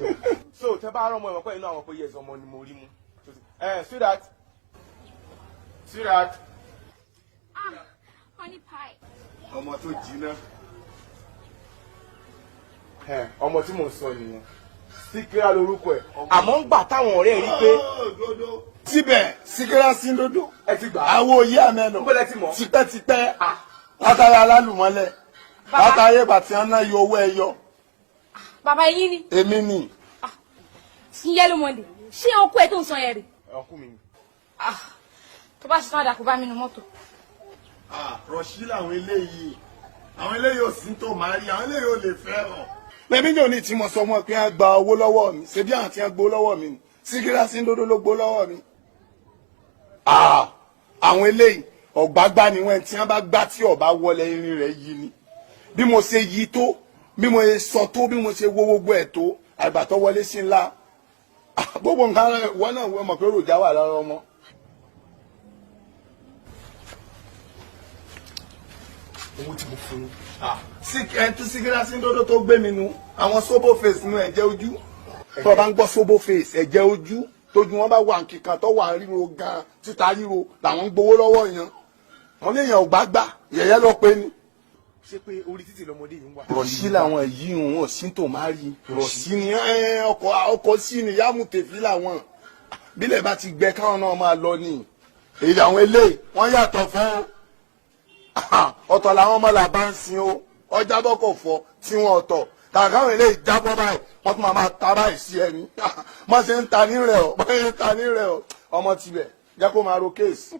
ṣe so tẹ bá rán ọmọ ìmọ̀ pẹ́ inú àwọn pé yes ọmọ ni mo rí mú sweetheart honey pie. ọmọ tó jiná ọmọ tí mò ń sọ nìyẹn Síkírá lórúkọ ẹ̀ àmọ́ ń gbà táwọn ọ̀rẹ́ rí pé síbẹ̀ Síkírá sí dodo ẹ ti gbà àwọn òye àmẹ́nu tipẹ́tipẹ́ látàrí alálùmọ́lẹ̀ látàrí ìgbà tí wọ́n náà yọ owó ẹyọ. Bàbá yín ni. Èmi ni. Yẹ́lò mọ́ndé ṣé ọkọ ẹ̀ tó ń sọ yẹn rè. ọkùn mi ni. tó bá ṣe tán àdàkù bá mi nu mọ́tò. Rọ̀ṣí làwọn eléyìí ò sí tó máa rí àwọn eléyìí ò lè fẹ́ ọ. Bẹ́ẹ̀ni ní òní tí mo sọ wọn pé a gba owó lọ́wọ́ mi ṣe bí àwọn tí wọ́n gbó lọ́wọ́ mi ni Síkírá sí dodo ló gbó lọ́wọ́ mi. Àwọn eléyìí ọ̀gbágbá ni wọ́n tí wọ́n bá gbá tí ọ̀bá wọlé irin rẹ̀ yí ni bí mo ṣe yí tó bí mo ṣe sọ tó bí mo ṣe wo gbogbo ẹ̀ tó àgbà tó wọlé sí ńlá gbogbo nǹkan rẹ̀ wọ́n náà wọ́n mọ̀ pé ròjà wà lára ọmọ. owó tí mo fún un. Síkírá sí dodo tó gbé mi nu àwọn sóbò face nu ẹ̀jẹ̀ ojú tó bá ń gbọ́ sóbò face ẹ̀jẹ̀ ojú tójú wọn bá wà kíkan tó wà ríro gan títa ríro làwọn ń gbowó lọ́wọ́ yẹn wọn léèyàn ò gbágbá yẹ̀yẹ́ lọ pé ni. ṣé pé orí títì lọmọdé yìí ń wà. Rọ̀ṣí làwọn yìí ń wọ̀ sí tó máa rí Rọ̀ṣí ni ọkọ̀ sí ni yàmù tèfí làwọn bílẹ̀ bá ti gbẹ káwọn náà máa lọ ni èyí àwọn eléyìí wọ́n yàtọ̀ fún ọ̀tọ̀ làwọn ọmọ làbá ń sin o ọjà bọ́kọ̀ fọ tí wọ́n ọ̀tọ̀ kàkàwọn eléyìí jábọ́ báyìí wọ́n tún máa ta báyìí sí ẹni má ṣe ń ta ní rẹ̀ ọ́ ọmọ tibẹ̀ jẹ́ kó máa ro kéèsì.